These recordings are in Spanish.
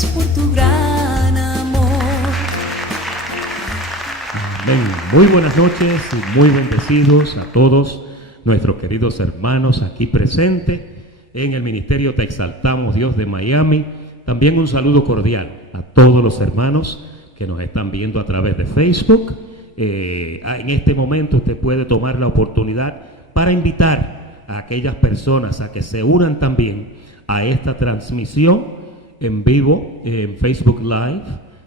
Gracias por tu gran amor. Amén. Muy buenas noches y muy bendecidos a todos nuestros queridos hermanos aquí presentes en el Ministerio Te Exaltamos Dios de Miami. También un saludo cordial a todos los hermanos que nos están viendo a través de Facebook. En este momento usted puede tomar la oportunidad para invitar a aquellas personas a que se unan también a esta transmisión en vivo en Facebook Live.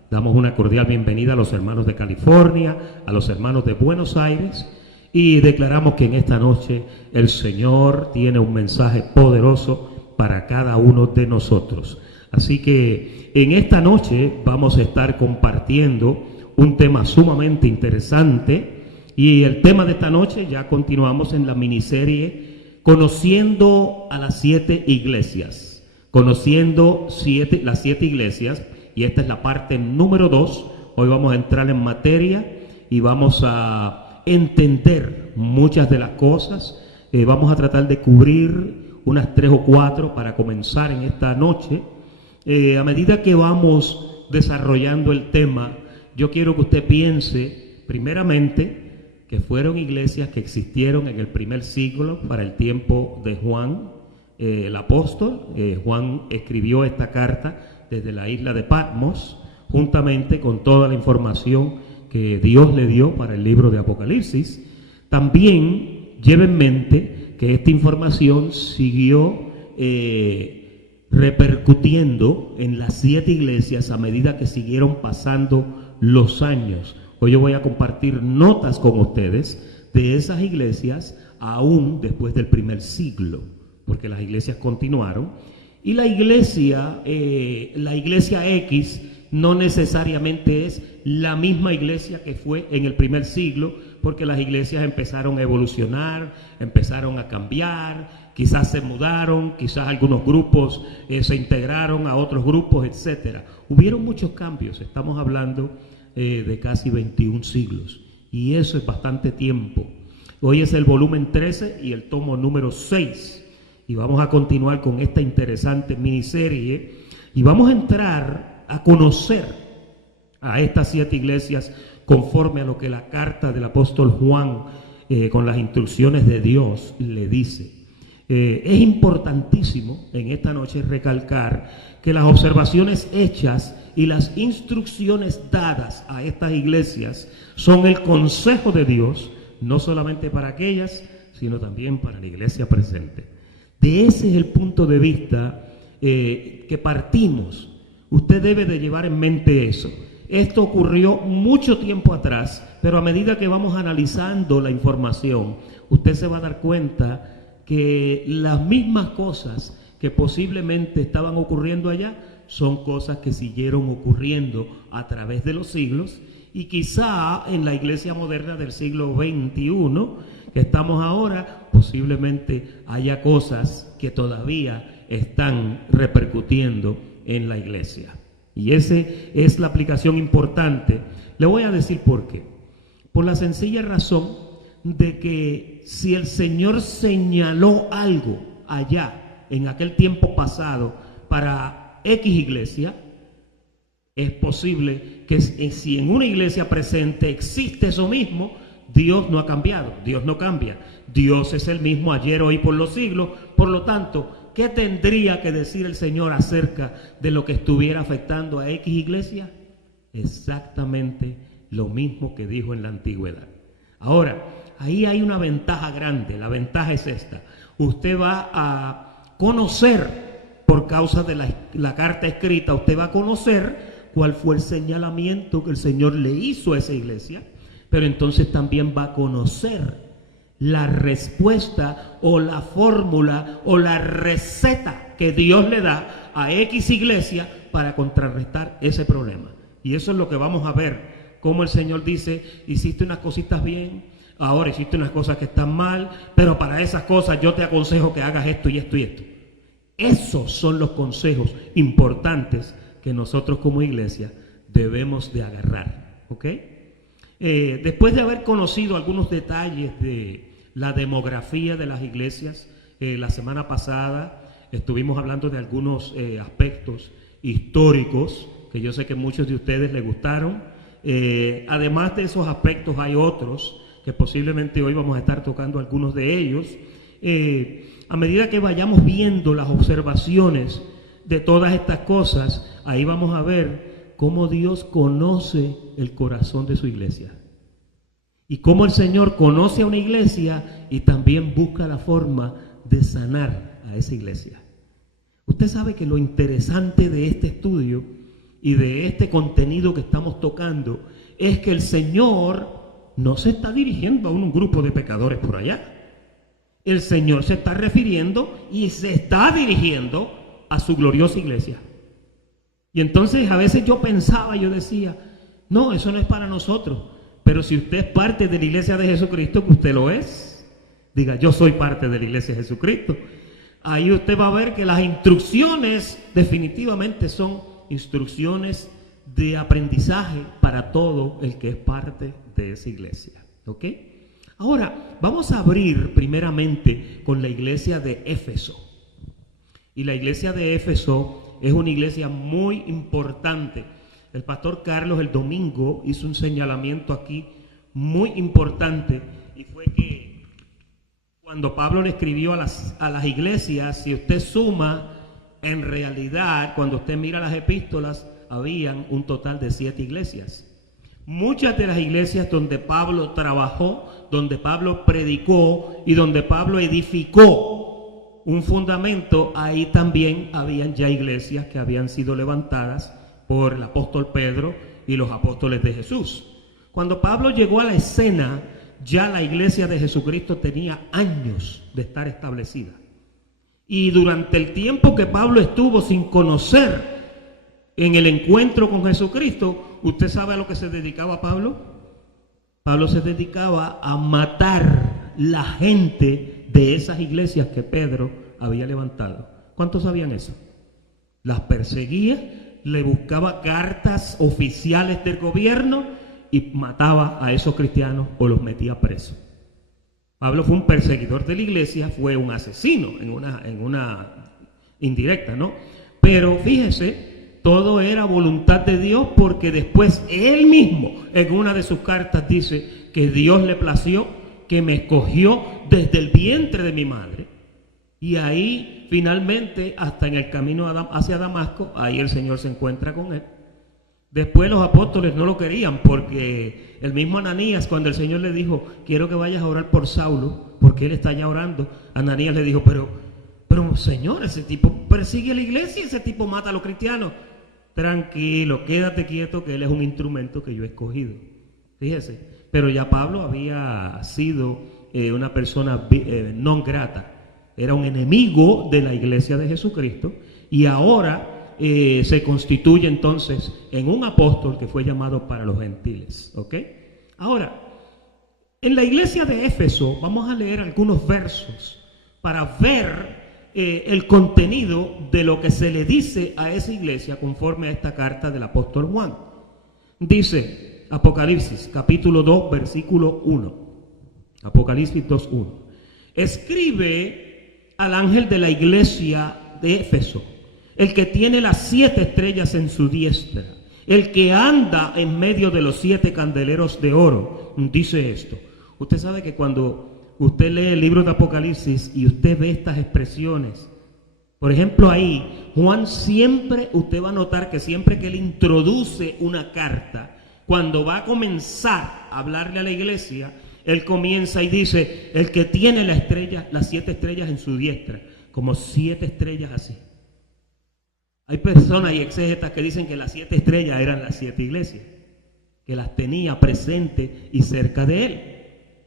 Damos una cordial bienvenida a los hermanos de California, a los hermanos de Buenos Aires, y declaramos que en esta noche el Señor tiene un mensaje poderoso para cada uno de nosotros. Así que en esta noche vamos a estar compartiendo un tema sumamente interesante, y el tema de esta noche, ya continuamos en la miniserie Conociendo a las 7 iglesias, conociendo las 7 iglesias, y esta es la parte número 2. Hoy vamos a entrar en materia y vamos a entender muchas de las cosas. Vamos a tratar de cubrir unas 3 o 4 para comenzar en esta noche. A medida que vamos desarrollando el tema, yo quiero que usted piense primeramente que fueron iglesias que existieron en el primer siglo, para el tiempo de Juan el apóstol. Juan escribió esta carta desde la isla de Patmos, juntamente con toda la información que Dios le dio para el libro de Apocalipsis. También lleve en mente que esta información siguió repercutiendo en las 7 iglesias a medida que siguieron pasando los años. Hoy yo voy a compartir notas con ustedes de esas iglesias aún después del primer siglo, porque las iglesias continuaron. Y la iglesia X no necesariamente es la misma iglesia que fue en el primer siglo, porque las iglesias empezaron a evolucionar, empezaron a cambiar, quizás se mudaron, quizás algunos grupos se integraron a otros grupos, etcétera. Hubieron muchos cambios. Estamos hablando de casi 21 siglos, y eso es bastante tiempo. Hoy es el volumen 13 y el tomo número 6, y vamos a continuar con esta interesante miniserie, y vamos a entrar a conocer a estas 7 iglesias conforme a lo que la carta del apóstol Juan, con las instrucciones de Dios, le dice. Es importantísimo en esta noche recalcar que las observaciones hechas y las instrucciones dadas a estas iglesias son el consejo de Dios, no solamente para aquellas, sino también para la iglesia presente. De ese es el punto de vista que partimos. Usted debe de llevar en mente eso. Esto ocurrió mucho tiempo atrás, pero a medida que vamos analizando la información, usted se va a dar cuenta que las mismas cosas que posiblemente estaban ocurriendo allá son cosas que siguieron ocurriendo a través de los siglos, y quizá en la iglesia moderna del siglo XXI que estamos ahora, posiblemente haya cosas que todavía están repercutiendo en la iglesia. Y esa es la aplicación importante. Le voy a decir por qué. Por la sencilla razón de que si el Señor señaló algo allá en aquel tiempo pasado para X iglesia, es posible que si en una iglesia presente existe eso mismo, Dios no ha cambiado, Dios no cambia. Dios es el mismo ayer, hoy, por los siglos. Por lo tanto, ¿qué tendría que decir el Señor acerca de lo que estuviera afectando a X iglesia? Exactamente lo mismo que dijo en la antigüedad. Ahora, ahí hay una ventaja grande. La ventaja es esta: usted va a conocer, por causa de la carta escrita, usted va a conocer cuál fue el señalamiento que el Señor le hizo a esa iglesia, pero entonces también va a conocer la respuesta o la fórmula o la receta que Dios le da a X iglesia para contrarrestar ese problema. Y eso es lo que vamos a ver, cómo el Señor dice: hiciste unas cositas bien, ahora hiciste unas cosas que están mal, pero para esas cosas yo te aconsejo que hagas esto y esto y esto. Esos son los consejos importantes que nosotros como iglesia debemos de agarrar, ¿ok? Después de haber conocido algunos detalles de la demografía de las iglesias, la semana pasada estuvimos hablando de algunos aspectos históricos, que yo sé que muchos de ustedes les gustaron. Además de esos aspectos hay otros, que posiblemente hoy vamos a estar tocando algunos de ellos. A medida que vayamos viendo las observaciones de todas estas cosas, ahí vamos a ver cómo Dios conoce el corazón de su iglesia. Y cómo el Señor conoce a una iglesia y también busca la forma de sanar a esa iglesia. Usted sabe que lo interesante de este estudio y de este contenido que estamos tocando es que el Señor no se está dirigiendo a un grupo de pecadores por allá. El Señor se está refiriendo y se está dirigiendo a su gloriosa iglesia. Y entonces a veces yo decía, no, eso no es para nosotros. Pero si usted es parte de la iglesia de Jesucristo, que usted lo es, diga, yo soy parte de la iglesia de Jesucristo. Ahí usted va a ver que las instrucciones definitivamente son instrucciones de aprendizaje para todo el que es parte de esa iglesia. ¿Ok? Ahora, vamos a abrir primeramente con la iglesia de Éfeso. Y la iglesia de Éfeso es una iglesia muy importante. El pastor Carlos el domingo hizo un señalamiento aquí muy importante, y fue que cuando Pablo le escribió a las iglesias, si usted suma, en realidad, cuando usted mira las epístolas, habían un total de 7 iglesias. Muchas de las iglesias donde Pablo trabajó, donde Pablo predicó y donde Pablo edificó un fundamento, ahí también habían ya iglesias que habían sido levantadas por el apóstol Pedro y los apóstoles de Jesús. Cuando Pablo llegó a la escena, ya la iglesia de Jesucristo tenía años de estar establecida. Y durante el tiempo que Pablo estuvo sin conocer en el encuentro con Jesucristo, ¿usted sabe a lo que se dedicaba Pablo? Pablo se dedicaba a matar la gente de esas iglesias que Pedro había levantado. ¿Cuántos sabían eso? Las perseguía, le buscaba cartas oficiales del gobierno y mataba a esos cristianos o los metía presos. Pablo fue un perseguidor de la iglesia, fue un asesino en una indirecta, ¿no? Pero fíjese, todo era voluntad de Dios, porque después él mismo en una de sus cartas dice que Dios le plació, que me escogió desde el vientre de mi madre. Y ahí finalmente, hasta en el camino hacia Damasco, ahí el Señor se encuentra con él. Después los apóstoles no lo querían, porque el mismo Ananías, cuando el Señor le dijo, quiero que vayas a orar por Saulo, porque él está ya orando, Ananías le dijo, pero Señor, ese tipo persigue a la iglesia, ese tipo mata a los cristianos. Tranquilo, quédate quieto, que él es un instrumento que yo he escogido. Fíjese, pero ya Pablo había sido una persona non grata. Era un enemigo de la iglesia de Jesucristo, y ahora se constituye entonces en un apóstol que fue llamado para los gentiles. ¿Ok? Ahora, en la iglesia de Éfeso vamos a leer algunos versos para ver el contenido de lo que se le dice a esa iglesia conforme a esta carta del apóstol Juan. Dice Apocalipsis capítulo 2 versículo 1. Apocalipsis 2:1. Escribe al ángel de la iglesia de Éfeso, el que tiene las 7 estrellas en su diestra, el que anda en medio de los 7 candeleros de oro, dice esto. Usted sabe que cuando usted lee el libro de Apocalipsis y usted ve estas expresiones, por ejemplo ahí, Juan siempre, usted va a notar que siempre que él introduce una carta, cuando va a comenzar a hablarle a la iglesia, él comienza y dice, el que tiene la estrella, las 7 estrellas en su diestra, como 7 estrellas así. Hay personas y exégetas que dicen que las 7 estrellas eran las 7 iglesias, que las tenía presentes y cerca de él.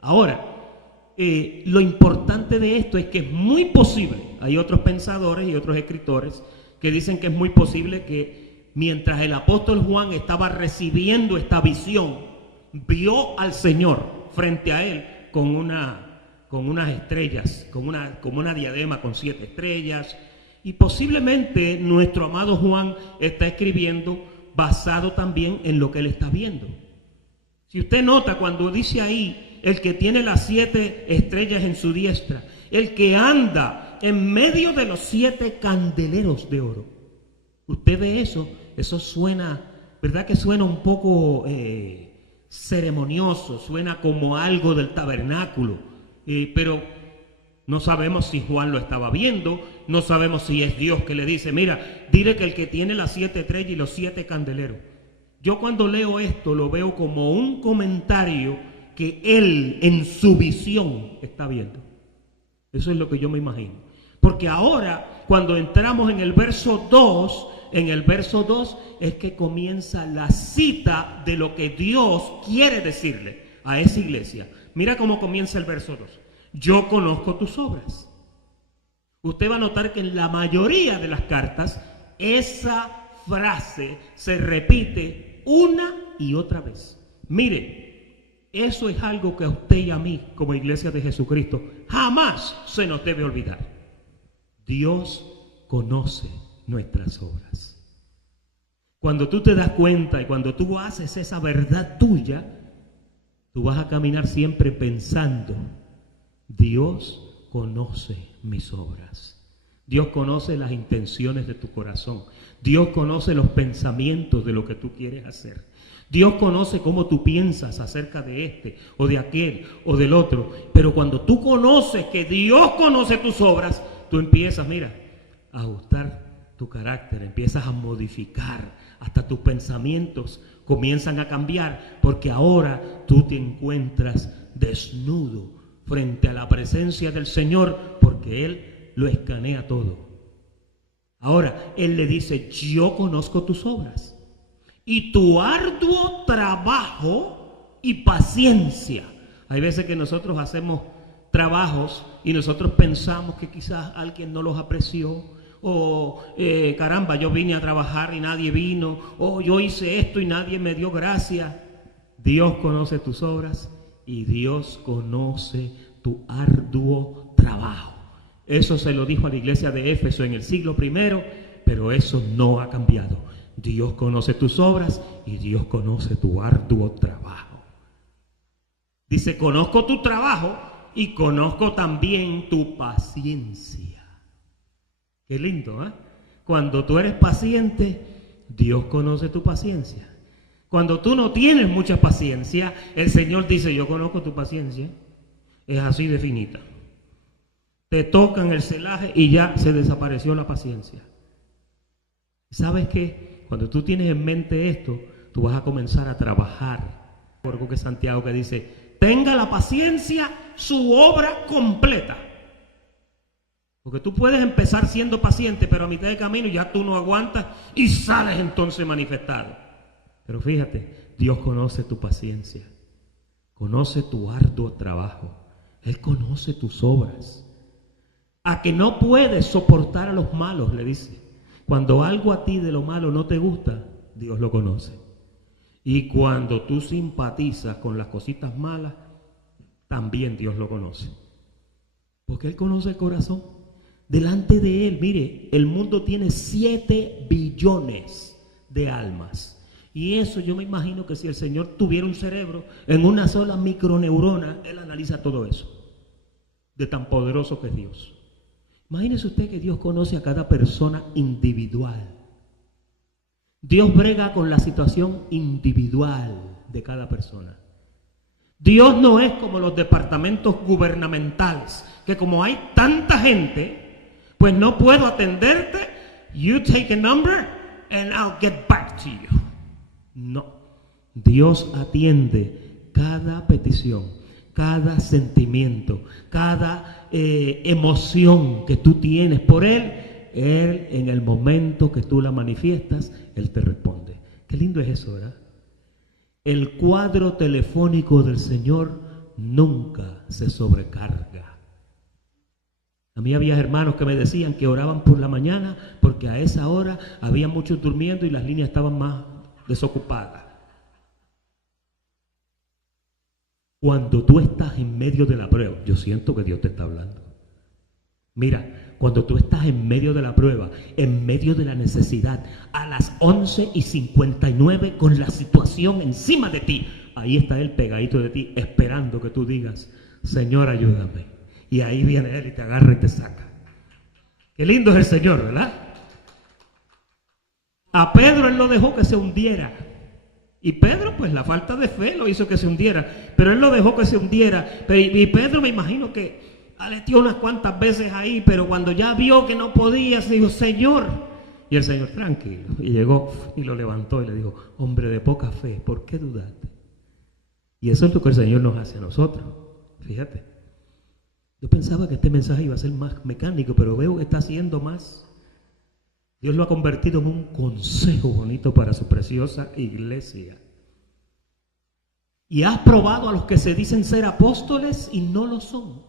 Ahora, lo importante de esto es que es muy posible, hay otros pensadores y otros escritores que dicen que es muy posible que mientras el apóstol Juan estaba recibiendo esta visión, vio al Señor frente a él con unas estrellas, como una diadema con 7 estrellas, y posiblemente nuestro amado Juan está escribiendo basado también en lo que él está viendo. Si usted nota cuando dice ahí, el que tiene las 7 estrellas en su diestra, el que anda en medio de los 7 candeleros de oro. Usted ve eso, eso suena, ¿verdad que suena un poco ceremonioso? Suena como algo del tabernáculo, pero no sabemos si Juan lo estaba viendo, no sabemos si es Dios que le dice, mira, dile que el que tiene las 7 estrellas y los 7 candeleros. Yo cuando leo esto lo veo como un comentario que él en su visión está viendo. Eso es lo que yo me imagino. Porque ahora, cuando entramos en el verso 2, es que comienza la cita de lo que Dios quiere decirle a esa iglesia. Mira cómo comienza el verso 2. Yo conozco tus obras. Usted va a notar que en la mayoría de las cartas esa frase se repite una y otra vez. Mire, eso es algo que a usted y a mí como iglesia de Jesucristo jamás se nos debe olvidar. Dios conoce nuestras obras. Cuando tú te das cuenta y cuando tú haces esa verdad tuya, tú vas a caminar siempre pensando, Dios conoce mis obras. Dios conoce las intenciones de tu corazón. Dios conoce los pensamientos de lo que tú quieres hacer. Dios conoce cómo tú piensas acerca de este o de aquel o del otro. Pero cuando tú conoces que Dios conoce tus obras, tú empiezas, mira, a ajustar tu carácter, empiezas a modificar, hasta tus pensamientos comienzan a cambiar, porque ahora tú te encuentras desnudo frente a la presencia del Señor, porque Él lo escanea todo. Ahora, Él le dice, yo conozco tus obras y tu arduo trabajo y paciencia. Hay veces que nosotros hacemos trabajos y nosotros pensamos que quizás alguien no los apreció, o caramba, yo vine a trabajar y nadie vino, o yo hice esto y nadie me dio gracia. Dios conoce tus obras y Dios conoce tu arduo trabajo. Eso se lo dijo a la iglesia de Éfeso en el siglo I, pero eso no ha cambiado. Dios conoce tus obras y Dios conoce tu arduo trabajo. Dice, conozco tu trabajo y conozco también tu paciencia. Qué lindo, ¿eh? Cuando tú eres paciente, Dios conoce tu paciencia. Cuando tú no tienes mucha paciencia, el Señor dice, yo conozco tu paciencia. Es así de finita. Te tocan el celaje y ya se desapareció la paciencia. ¿Sabes qué? Cuando tú tienes en mente esto, tú vas a comenzar a trabajar. Por algo que Santiago que dice, tenga la paciencia su obra completa. Porque tú puedes empezar siendo paciente, pero a mitad de camino ya tú no aguantas y sales entonces manifestado. Pero fíjate, Dios conoce tu paciencia, conoce tu arduo trabajo, Él conoce tus obras. A que no puedes soportar a los malos, le dice. Cuando algo a ti de lo malo no te gusta, Dios lo conoce. Y cuando tú simpatizas con las cositas malas, también Dios lo conoce. Porque Él conoce el corazón. Delante de Él, mire, el mundo tiene 7 billones de almas. Y eso yo me imagino que si el Señor tuviera un cerebro, en una sola microneurona, Él analiza todo eso. De tan poderoso que es Dios. Imagínese usted que Dios conoce a cada persona individual. Dios brega con la situación individual de cada persona. Dios no es como los departamentos gubernamentales, que como hay tanta gente, pues no puedo atenderte. You take a number and I'll get back to you. No. Dios atiende cada petición, cada sentimiento, cada emoción que tú tienes por Él. Él, en el momento que tú la manifiestas, Él te responde. Qué lindo es eso, ¿verdad? El cuadro telefónico del Señor nunca se sobrecarga. A mí había hermanos que me decían que oraban por la mañana porque a esa hora había muchos durmiendo y las líneas estaban más desocupadas. Cuando tú estás en medio de la prueba, yo siento que Dios te está hablando. Mira, cuando tú estás en medio de la prueba, en medio de la necesidad, a las 11:59 con la situación encima de ti, ahí está Él pegadito de ti, esperando que tú digas, Señor, ayúdame. Y ahí viene Él y te agarra y te saca. Qué lindo es el Señor, ¿verdad? A Pedro él lo dejó que se hundiera. Y Pedro, pues la falta de fe lo hizo que se hundiera. Pero él lo dejó que se hundiera. Y Pedro me imagino que aleteó unas cuantas veces ahí, pero cuando ya vio que no podía, se dijo, Señor. Y el Señor, tranquilo. Y llegó y lo levantó y le dijo, hombre de poca fe, ¿por qué dudaste? Y eso es lo que el Señor nos hace a nosotros. Fíjate. Yo pensaba que este mensaje iba a ser más mecánico, pero veo que está siendo más. Dios lo ha convertido en un consejo bonito para su preciosa iglesia. Y has probado a los que se dicen ser apóstoles y no lo son.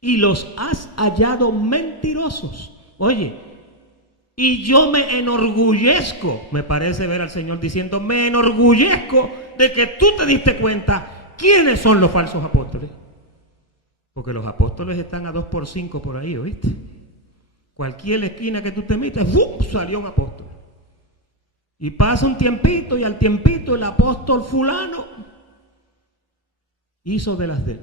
Y los has hallado mentirosos. Oye, y yo me enorgullezco, me parece ver al Señor diciendo, me enorgullezco de que tú te diste cuenta quiénes son los falsos apóstoles. Porque los apóstoles están a 2 por 5 por ahí, ¿oíste? Cualquier esquina que tú te metas, ¡bum!, salió un apóstol. Y pasa un tiempito y al tiempito el apóstol fulano hizo de las de él.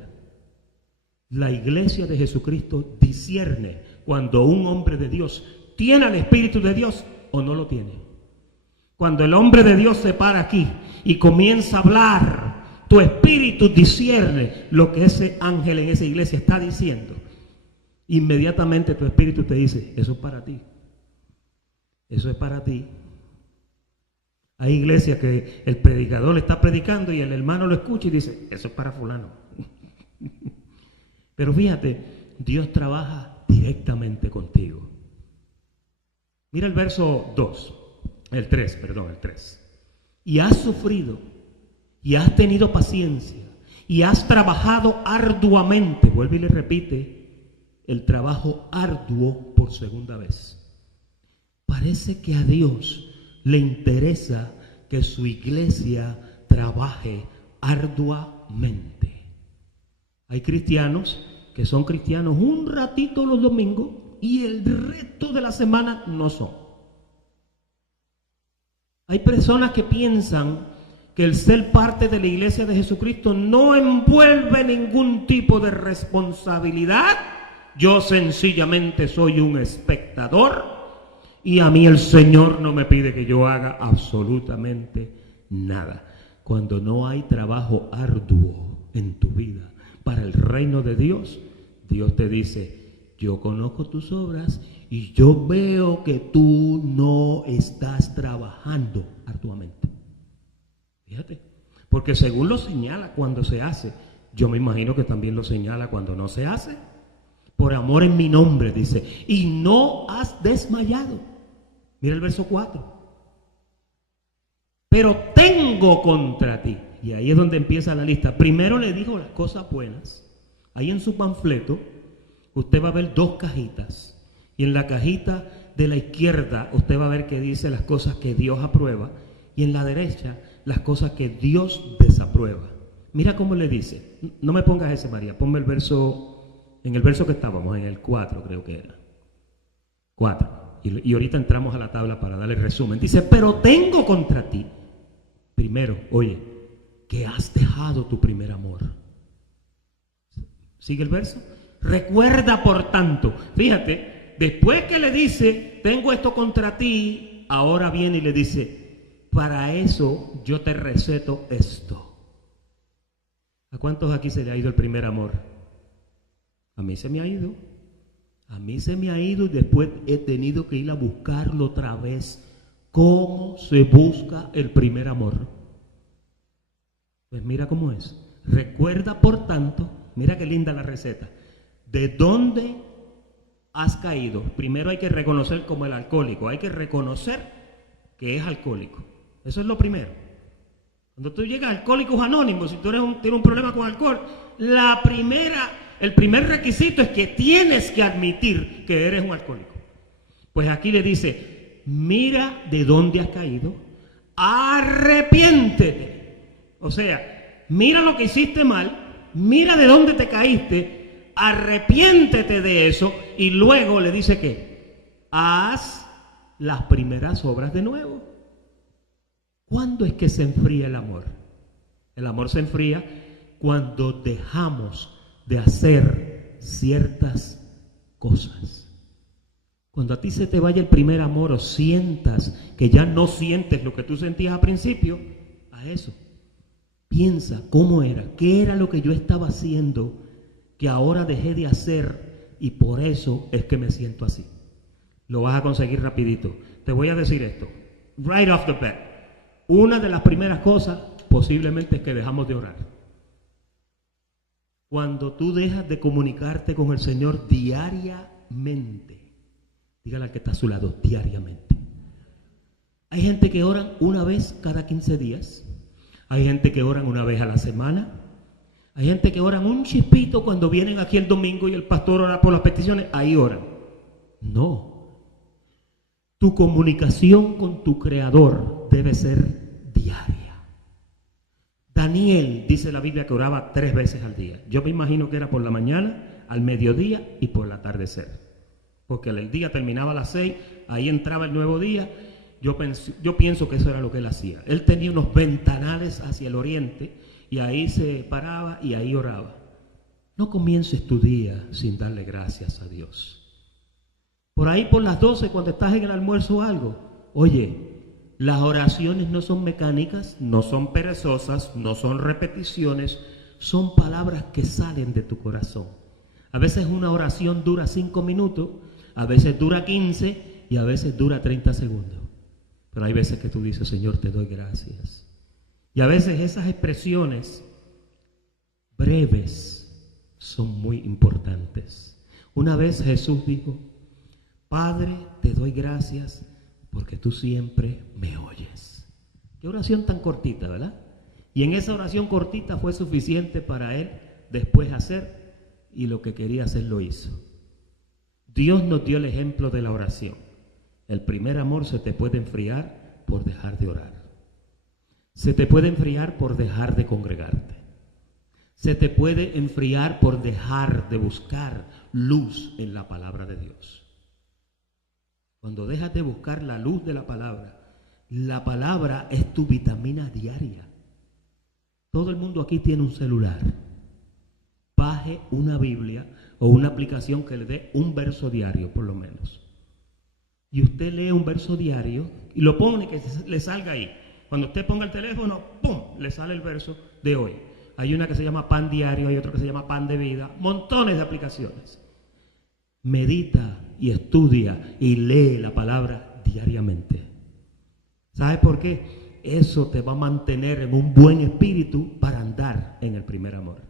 La iglesia de Jesucristo discierne cuando un hombre de Dios tiene al Espíritu de Dios o no lo tiene. Cuando el hombre de Dios se para aquí y comienza a hablar, tu espíritu discierne lo que ese ángel en esa iglesia está diciendo. Inmediatamente tu espíritu te dice, eso es para ti. Eso es para ti. Hay iglesias que el predicador está predicando y el hermano lo escucha y dice, eso es para fulano. Pero fíjate, Dios trabaja directamente contigo. Mira el verso 2, el 3. Y has sufrido, y has tenido paciencia, y has trabajado arduamente. Vuelve y le repite el trabajo arduo por segunda vez. Parece que a Dios le interesa que su iglesia trabaje arduamente. Hay cristianos que son cristianos un ratito los domingos y el resto de la semana no son. Hay personas que piensan que el ser parte de la iglesia de Jesucristo no envuelve ningún tipo de responsabilidad. Yo sencillamente soy un espectador y a mí el Señor no me pide que yo haga absolutamente nada. Cuando no hay trabajo arduo en tu vida para el reino de Dios, Dios te dice, yo conozco tus obras y yo veo que tú no estás trabajando arduamente. Fíjate, porque según lo señala cuando se hace, yo me imagino que también lo señala cuando no se hace. Por amor en mi nombre, dice, y no has desmayado. Mira el verso 4. Pero tengo contra ti. Y ahí es donde empieza la lista. Primero le dijo las cosas buenas. Ahí en su panfleto, usted va a ver 2 cajitas. Y en la cajita de la izquierda, usted va a ver que dice las cosas que Dios aprueba. Y en la derecha, las cosas que Dios desaprueba. Mira cómo le dice. No me pongas ese, María. Ponme el verso... En el verso que estábamos, en el 4 creo que era. 4. Y ahorita entramos a la tabla para darle resumen. Dice, pero tengo contra ti. Primero, oye, que has dejado tu primer amor. ¿Sigue el verso? Recuerda por tanto. Fíjate, después que le dice, tengo esto contra ti, ahora viene y le dice, para eso yo te receto esto. ¿A cuántos aquí se le ha ido el primer amor? A mí se me ha ido. A mí se me ha ido y después he tenido que ir a buscarlo otra vez. ¿Cómo se busca el primer amor? Pues mira cómo es. Recuerda, por tanto, mira qué linda la receta. ¿De dónde has caído? Primero hay que reconocer como el alcohólico. Hay que reconocer que es alcohólico. Eso es lo primero. Cuando tú llegas a Alcohólicos Anónimos, si tú tienes un problema con alcohol, el primer requisito es que tienes que admitir que eres un alcohólico. Pues aquí le dice, mira de dónde has caído, arrepiéntete. O sea, mira lo que hiciste mal, mira de dónde te caíste, arrepiéntete de eso y luego le dice que haz las primeras obras de nuevo. ¿Cuándo es que se enfría el amor? El amor se enfría cuando dejamos de hacer ciertas cosas. Cuando a ti se te vaya el primer amor o sientas que ya no sientes lo que tú sentías al principio, a eso. Piensa cómo era, qué era lo que yo estaba haciendo que ahora dejé de hacer y por eso es que me siento así. Lo vas a conseguir rapidito. Te voy a decir esto, right off the bat. Una de las primeras cosas posiblemente es que dejamos de orar. Cuando tú dejas de comunicarte con el Señor diariamente, dígale al que está a su lado, diariamente. Hay gente que oran una vez cada 15 días. Hay gente que oran una vez a la semana. Hay gente que oran un chispito cuando vienen aquí el domingo y el pastor ora por las peticiones. Ahí oran. No. Tu comunicación con tu Creador debe ser diaria. Daniel, dice la Biblia, que oraba 3 veces al día. Yo me imagino que era por la mañana, al mediodía y por el atardecer. Porque el día terminaba a las 6, ahí entraba el nuevo día. Yo pienso que eso era lo que él hacía. Él tenía unos ventanales hacia el oriente y ahí se paraba y ahí oraba. No comiences tu día sin darle gracias a Dios. Por ahí por las 12, cuando estás en el almuerzo o algo, oye, las oraciones no son mecánicas, no son perezosas, no son repeticiones, son palabras que salen de tu corazón. A veces una oración dura 5 minutos, a veces dura 15 y a veces dura 30 segundos. Pero hay veces que tú dices, Señor, te doy gracias. Y a veces esas expresiones breves son muy importantes. Una vez Jesús dijo, Padre, te doy gracias porque tú siempre me oyes. Qué oración tan cortita, ¿verdad? Y en esa oración cortita fue suficiente para él después hacer, y lo que quería hacer lo hizo. Dios nos dio el ejemplo de la oración. El primer amor se te puede enfriar por dejar de orar. Se te puede enfriar por dejar de congregarte. Se te puede enfriar por dejar de buscar luz en la palabra de Dios. Cuando dejas de buscar la luz de la palabra es tu vitamina diaria. Todo el mundo aquí tiene un celular. Baje una Biblia o una aplicación que le dé un verso diario, por lo menos. Y usted lee un verso diario y lo pone que le salga ahí. Cuando usted ponga el teléfono, ¡pum!, le sale el verso de hoy. Hay una que se llama Pan Diario, hay otra que se llama Pan de Vida, montones de aplicaciones. Medita y estudia y lee la palabra diariamente. ¿Sabes por qué? Eso te va a mantener en un buen espíritu para andar en el primer amor.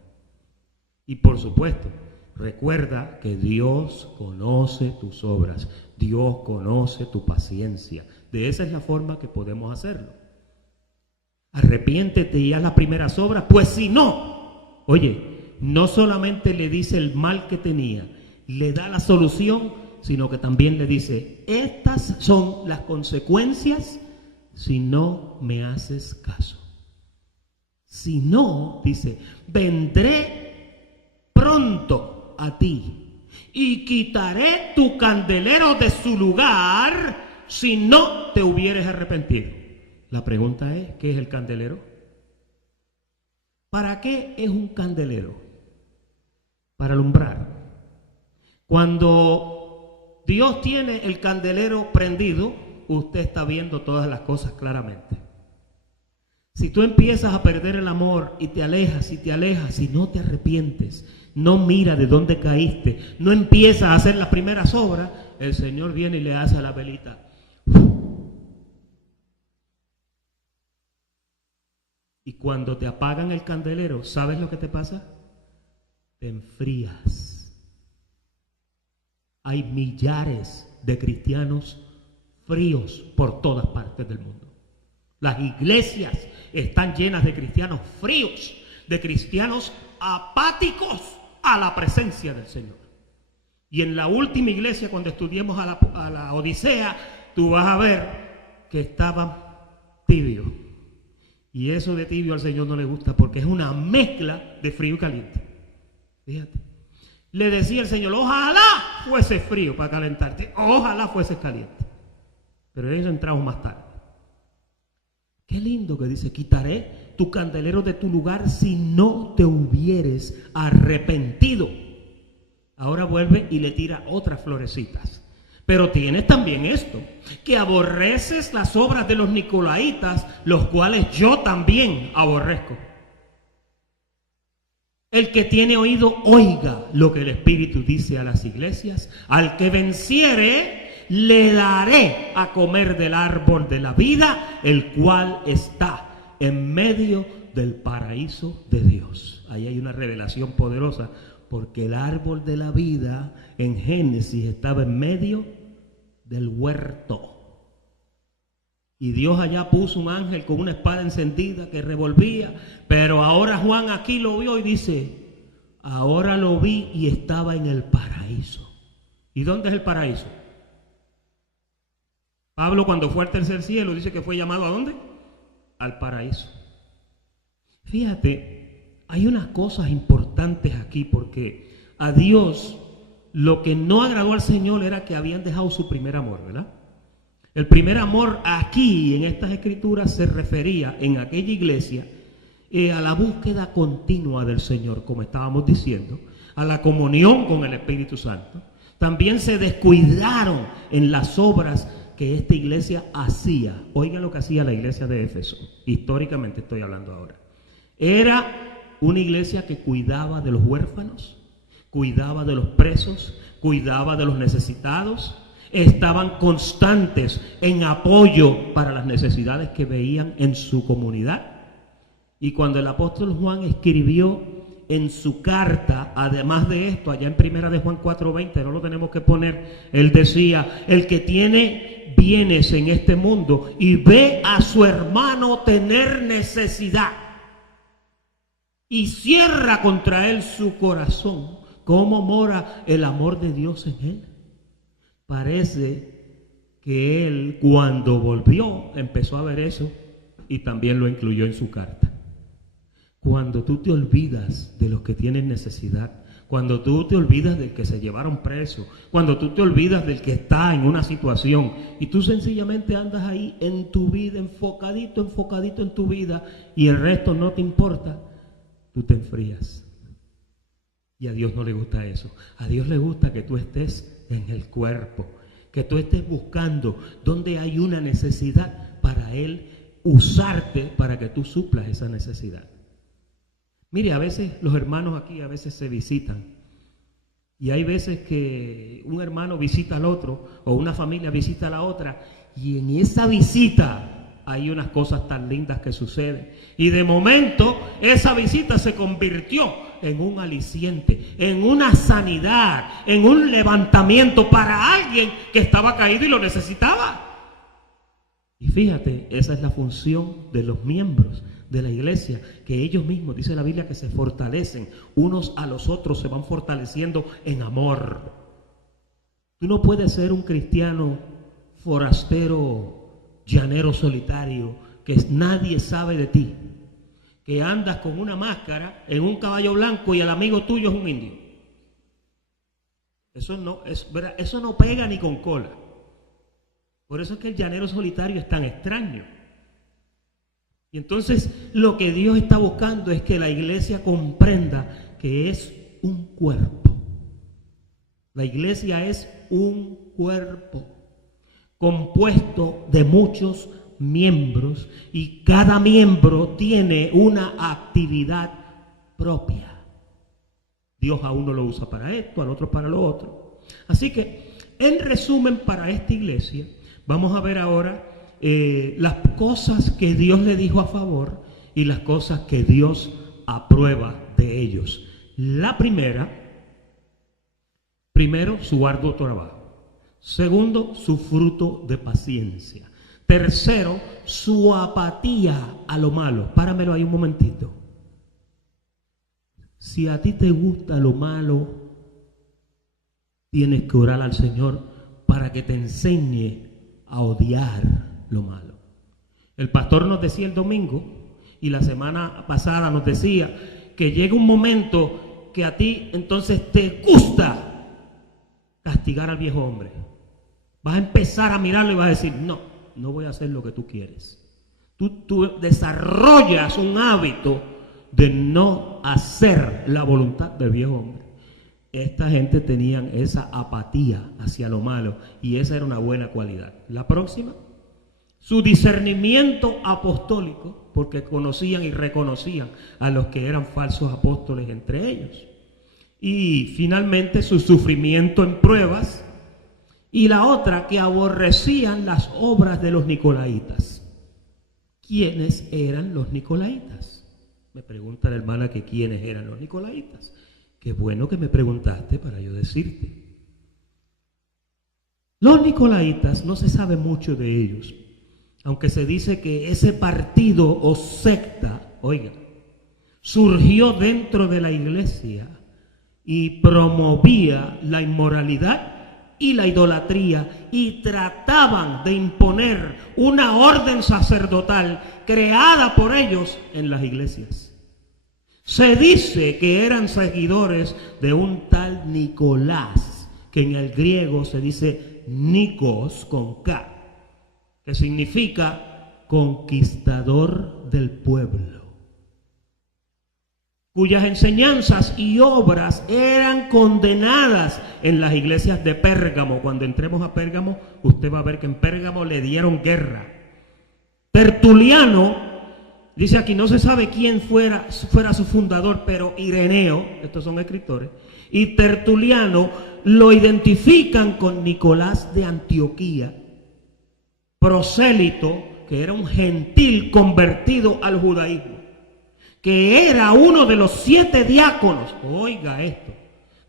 Y por supuesto, recuerda que Dios conoce tus obras, Dios conoce tu paciencia. De esa es la forma que podemos hacerlo. Arrepiéntete y haz las primeras obras, pues si no, oye, no solamente le dice el mal que tenía, le da la solución, sino que también le dice, estas son las consecuencias si no me haces caso. Si no, dice, vendré pronto a ti y quitaré tu candelero de su lugar si no te hubieres arrepentido. La pregunta es, ¿qué es el candelero? ¿Para qué es un candelero? Para alumbrar. Cuando Dios tiene el candelero prendido, usted está viendo todas las cosas claramente. Si tú empiezas a perder el amor y te alejas y no te arrepientes, no mira de dónde caíste, no empiezas a hacer las primeras obras, el Señor viene y le hace a la velita. Y cuando te apagan el candelero, ¿sabes lo que te pasa? Te enfrías. Hay millares de cristianos fríos por todas partes del mundo. Las iglesias están llenas de cristianos fríos, de cristianos apáticos a la presencia del Señor. Y en la última iglesia, cuando estudiemos a la Odisea, tú vas a ver que estaban tibios. Y eso de tibio al Señor no le gusta porque es una mezcla de frío y caliente. Fíjate. Le decía el Señor, ojalá fuese frío para calentarte, ojalá fuese caliente. Pero ellos entramos más tarde. Qué lindo que dice, quitaré tu candelero de tu lugar si no te hubieres arrepentido. Ahora vuelve y le tira otras florecitas. Pero tienes también esto, que aborreces las obras de los nicolaítas, los cuales yo también aborrezco. El que tiene oído, oiga lo que el Espíritu dice a las iglesias. Al que venciere, le daré a comer del árbol de la vida, el cual está en medio del paraíso de Dios. Ahí hay una revelación poderosa, porque el árbol de la vida en Génesis estaba en medio del huerto. Y Dios allá puso un ángel con una espada encendida que revolvía, pero ahora Juan aquí lo vio y dice, ahora lo vi y estaba en el paraíso. ¿Y dónde es el paraíso? Pablo, cuando fue al tercer cielo, dice que fue llamado ¿a dónde? Al paraíso. Fíjate, hay unas cosas importantes aquí, porque a Dios lo que no agradó al Señor era que habían dejado su primer amor, ¿verdad? El primer amor aquí en estas escrituras se refería en aquella iglesia a la búsqueda continua del Señor, como estábamos diciendo, a la comunión con el Espíritu Santo. También se descuidaron en las obras que esta iglesia hacía. Oigan lo que hacía la iglesia de Éfeso, históricamente estoy hablando ahora. Era una iglesia que cuidaba de los huérfanos, cuidaba de los presos, cuidaba de los necesitados. Estaban constantes en apoyo para las necesidades que veían en su comunidad. Y cuando el apóstol Juan escribió en su carta, además de esto, allá en primera de Juan 4:20, no lo tenemos que poner, él decía, el que tiene bienes en este mundo y ve a su hermano tener necesidad y cierra contra él su corazón, ¿cómo mora el amor de Dios en él? Parece que él, cuando volvió, empezó a ver eso y también lo incluyó en su carta. Cuando tú te olvidas de los que tienen necesidad, cuando tú te olvidas del que se llevaron preso, cuando tú te olvidas del que está en una situación y tú sencillamente andas ahí en tu vida, enfocadito en tu vida y el resto no te importa, tú te enfrías. Y a Dios no le gusta eso. A Dios le gusta que tú estés en el cuerpo, que tú estés buscando donde hay una necesidad para Él usarte para que tú suplas esa necesidad. Mire, a veces los hermanos aquí a veces se visitan y hay veces que un hermano visita al otro o una familia visita a la otra y en esa visita hay unas cosas tan lindas que suceden y de momento esa visita se convirtió en un aliciente, en una sanidad, en un levantamiento para alguien que estaba caído y lo necesitaba. Y fíjate, esa es la función de los miembros de la iglesia, que ellos mismos, dice la Biblia, que se fortalecen unos a los otros, se van fortaleciendo en amor. Tú no puedes ser un cristiano forastero, llanero solitario, que nadie sabe de ti, que andas con una máscara en un caballo blanco y el amigo tuyo es un indio. Eso no pega ni con cola. Por eso es que el llanero solitario es tan extraño. Y entonces lo que Dios está buscando es que la iglesia comprenda que es un cuerpo. La iglesia es un cuerpo compuesto de muchos miembros y cada miembro tiene una actividad propia. Dios a uno lo usa para esto, al otro para lo otro. Así que, en resumen, para esta iglesia, vamos a ver ahora las cosas que Dios le dijo a favor y las cosas que Dios aprueba de ellos. La primero, su arduo trabajo. Segundo, su fruto de paciencia. Tercero, su apatía a lo malo. Páramelo ahí un momentito. Si a ti te gusta lo malo, tienes que orar al Señor para que te enseñe a odiar lo malo. El pastor nos decía el domingo y la semana pasada nos decía que llega un momento que a ti entonces te gusta castigar al viejo hombre. Vas a empezar a mirarlo y vas a decir, no voy a hacer lo que tú quieres. Tú desarrollas un hábito de no hacer la voluntad del viejo hombre. esta gente tenían esa apatía hacia lo malo y esa era una buena cualidad. La próxima, su discernimiento apostólico, porque conocían y reconocían a los que eran falsos apóstoles entre ellos. Y finalmente su sufrimiento en pruebas. Y la otra, que aborrecían las obras de los nicolaitas. ¿Quiénes eran los nicolaitas? Me pregunta la hermana que quiénes eran los nicolaitas. Qué bueno que me preguntaste para yo decirte. Los nicolaitas, no se sabe mucho de ellos, aunque se dice que ese partido o secta, oiga, surgió dentro de la iglesia y promovía la inmoralidad y la idolatría y trataban de imponer una orden sacerdotal creada por ellos en las iglesias. Se dice que eran seguidores de un tal Nicolás, que en el griego se dice Nikos con K, que significa conquistador del pueblo, cuyas enseñanzas y obras eran condenadas en las iglesias de Pérgamo. Cuando entremos a Pérgamo, usted va a ver que en Pérgamo le dieron guerra. Tertuliano, dice aquí, no se sabe quién fuera su fundador, pero Ireneo, estos son escritores, y Tertuliano lo identifican con Nicolás de Antioquía, prosélito, que era un gentil convertido al judaísmo, que era uno de los 7 diáconos, oiga esto,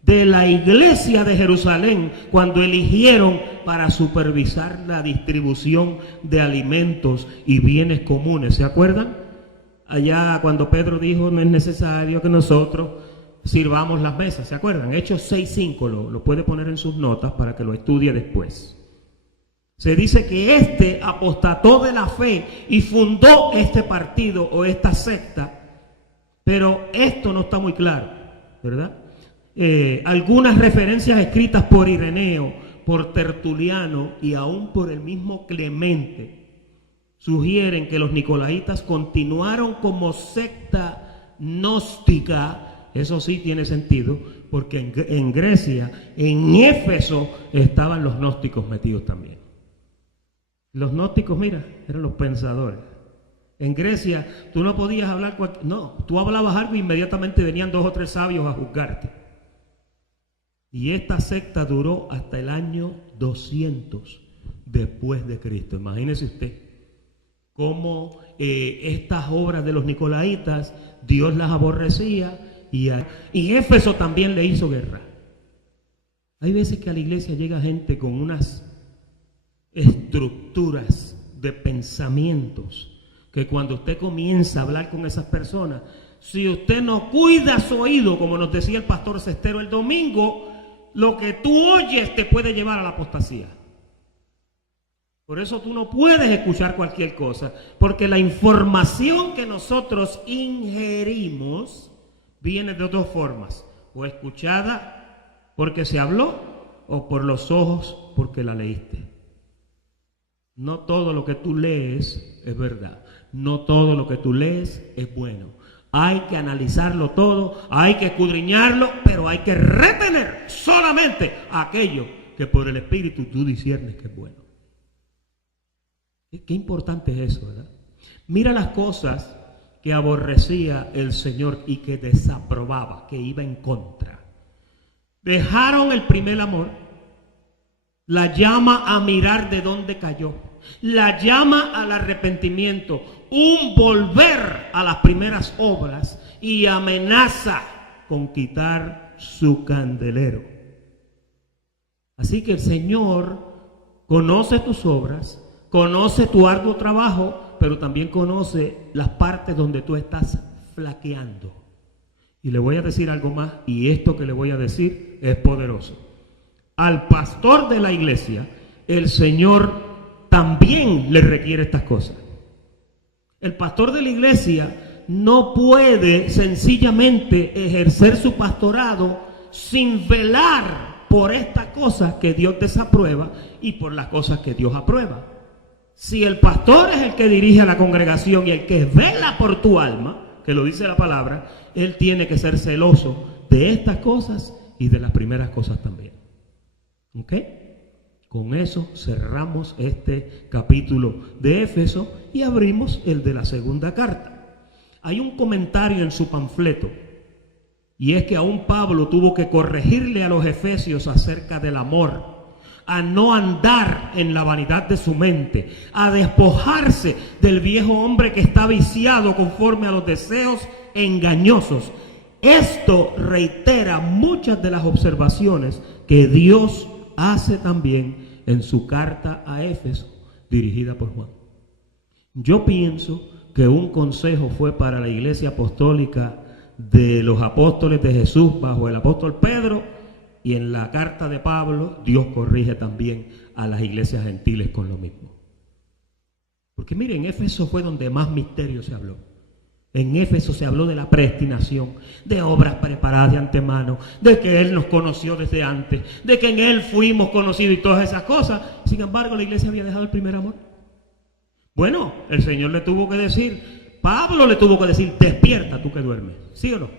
de la iglesia de Jerusalén, cuando eligieron para supervisar la distribución de alimentos y bienes comunes. ¿Se acuerdan? Allá cuando Pedro dijo, no es necesario que nosotros sirvamos las mesas. ¿Se acuerdan? Hechos 6:5, lo puede poner en sus notas para que lo estudie después. Se dice que este apostató de la fe y fundó este partido o esta secta, pero esto no está muy claro, ¿verdad? Algunas referencias escritas por Ireneo, por Tertuliano y aún por el mismo Clemente sugieren que los nicolaitas continuaron como secta gnóstica. Eso sí tiene sentido, porque en Grecia, en Éfeso, estaban los gnósticos metidos también. Los gnósticos, mira, eran los pensadores. En Grecia, tú no podías hablar, no, tú hablabas algo e inmediatamente venían 2 o 3 sabios a juzgarte. Y esta secta duró hasta el año 200 después de Cristo. Imagínese usted cómo estas obras de los nicolaitas, Dios las aborrecía y Éfeso también le hizo guerra. Hay veces que a la iglesia llega gente con unas estructuras de pensamientos que cuando usted comienza a hablar con esas personas, si usted no cuida su oído, como nos decía el pastor Cestero el domingo, lo que tú oyes te puede llevar a la apostasía. Por eso tú no puedes escuchar cualquier cosa, porque la información que nosotros ingerimos viene de 2 formas, o escuchada porque se habló, o por los ojos porque la leíste. No todo lo que tú lees es verdad. No todo lo que tú lees es bueno. Hay que analizarlo todo, hay que escudriñarlo, pero hay que retener solamente aquello que por el Espíritu tú disciernes que es bueno. Qué importante es eso, ¿verdad? Mira las cosas que aborrecía el Señor y que desaprobaba, que iba en contra. Dejaron el primer amor, la llama a mirar de dónde cayó, la llama al arrepentimiento, un volver a las primeras obras y amenaza con quitar su candelero. Así que el Señor conoce tus obras, conoce tu arduo trabajo, pero también conoce las partes donde tú estás flaqueando. Y le voy a decir algo más, y esto que le voy a decir es poderoso. Al pastor de la iglesia, el Señor también le requiere estas cosas. El pastor de la iglesia no puede sencillamente ejercer su pastorado sin velar por estas cosas que Dios desaprueba y por las cosas que Dios aprueba. Si el pastor es el que dirige a la congregación y el que vela por tu alma, que lo dice la palabra, él tiene que ser celoso de estas cosas y de las primeras cosas también. ¿Ok? Con eso cerramos este capítulo de Éfeso y abrimos el de la segunda carta. Hay un comentario en su panfleto, y es que aún Pablo tuvo que corregirle a los efesios acerca del amor, a no andar en la vanidad de su mente, a despojarse del viejo hombre que está viciado conforme a los deseos engañosos. Esto reitera muchas de las observaciones que Dios hace también en su carta a Éfeso, dirigida por Juan. Yo pienso que un consejo fue para la iglesia apostólica de los apóstoles de Jesús bajo el apóstol Pedro, y en la carta de Pablo Dios corrige también a las iglesias gentiles con lo mismo. Porque miren, Éfeso fue donde más misterio se habló. En Éfeso se habló de la predestinación, de obras preparadas de antemano, de que Él nos conoció desde antes, de que en Él fuimos conocidos y todas esas cosas. Sin embargo, la iglesia había dejado el primer amor. Bueno, el Señor le tuvo que decir, Pablo le tuvo que decir, despierta tú que duermes, ¿sí o no?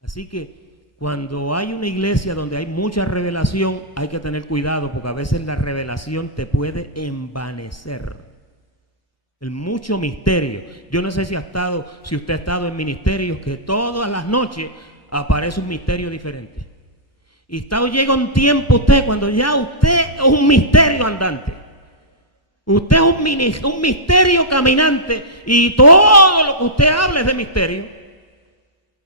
Así que cuando hay una iglesia donde hay mucha revelación, hay que tener cuidado, porque a veces la revelación te puede envanecer. El mucho misterio. Yo no sé si usted ha estado en ministerios que todas las noches aparece un misterio diferente. Y llega un tiempo cuando ya usted es un misterio andante. Usted es un misterio caminante y todo lo que usted habla es de misterio.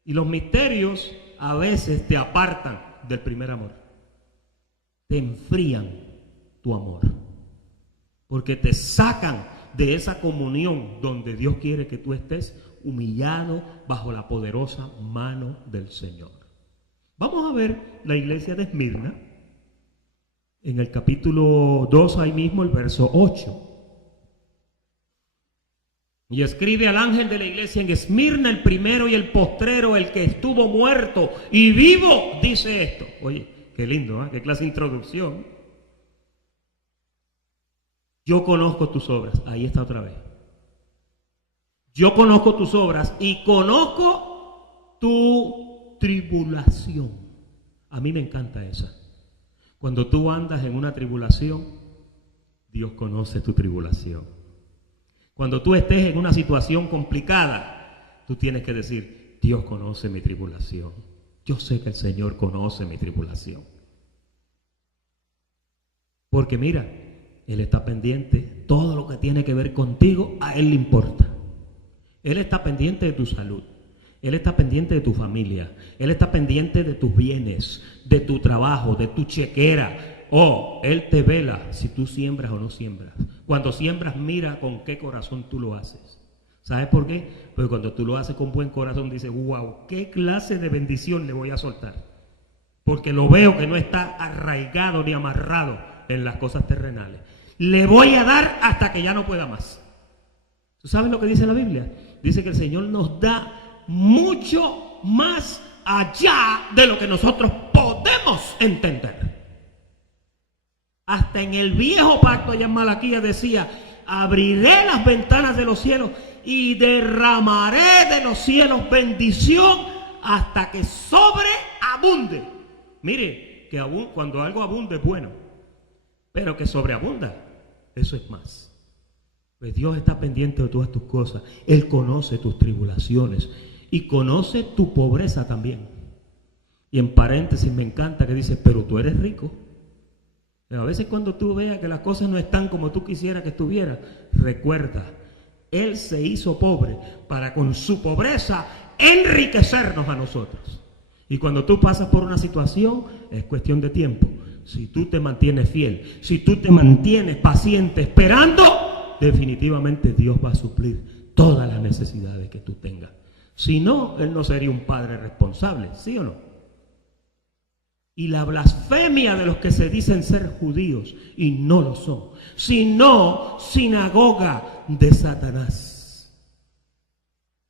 Y los misterios a veces te apartan del primer amor. Te enfrían tu amor. Porque te sacan de esa comunión donde Dios quiere que tú estés humillado bajo la poderosa mano del Señor. Vamos a ver la iglesia de Esmirna en el capítulo 2, ahí mismo el verso 8. Y escribe al ángel de la iglesia en Esmirna, el primero y el postrero, el que estuvo muerto y vivo, dice esto. Oye, qué lindo, ¿eh? Qué clase de introducción. Yo conozco tus obras. Ahí está otra vez. Yo conozco tus obras y conozco tu tribulación. A mí me encanta esa. Cuando tú andas en una tribulación, Dios conoce tu tribulación. Cuando tú estés en una situación complicada, tú tienes que decir, Dios conoce mi tribulación. Yo sé que el Señor conoce mi tribulación. Porque mira, Él está pendiente, todo lo que tiene que ver contigo, a Él le importa. Él está pendiente de tu salud, Él está pendiente de tu familia, Él está pendiente de tus bienes, de tu trabajo, de tu chequera. Él te vela si tú siembras o no siembras. Cuando siembras, mira con qué corazón tú lo haces. ¿Sabes por qué? Porque cuando tú lo haces con buen corazón, dices, wow, ¿qué clase de bendición le voy a soltar? Porque lo veo que no está arraigado ni amarrado en las cosas terrenales. Le voy a dar hasta que ya no pueda más. ¿Tú sabes lo que dice la Biblia? Dice que el Señor nos da mucho más allá de lo que nosotros podemos entender. Hasta en el viejo pacto allá en Malaquías decía, abriré las ventanas de los cielos y derramaré de los cielos bendición hasta que sobreabunde. Mire, que cuando algo abunde es bueno, pero que sobreabunda, eso es más. Pues Dios está pendiente de todas tus cosas. Él conoce tus tribulaciones y conoce tu pobreza también. Y en paréntesis me encanta que dice, pero tú eres rico. Pero a veces cuando tú veas que las cosas no están como tú quisieras que estuvieran, recuerda, Él se hizo pobre para con su pobreza enriquecernos a nosotros. Y cuando tú pasas por una situación, es cuestión de tiempo. Si tú te mantienes fiel, si tú te mantienes paciente, esperando, definitivamente Dios va a suplir todas las necesidades que tú tengas. Si no, Él no sería un padre responsable, ¿sí o no? Y la blasfemia de los que se dicen ser judíos y no lo son, sino sinagoga de Satanás.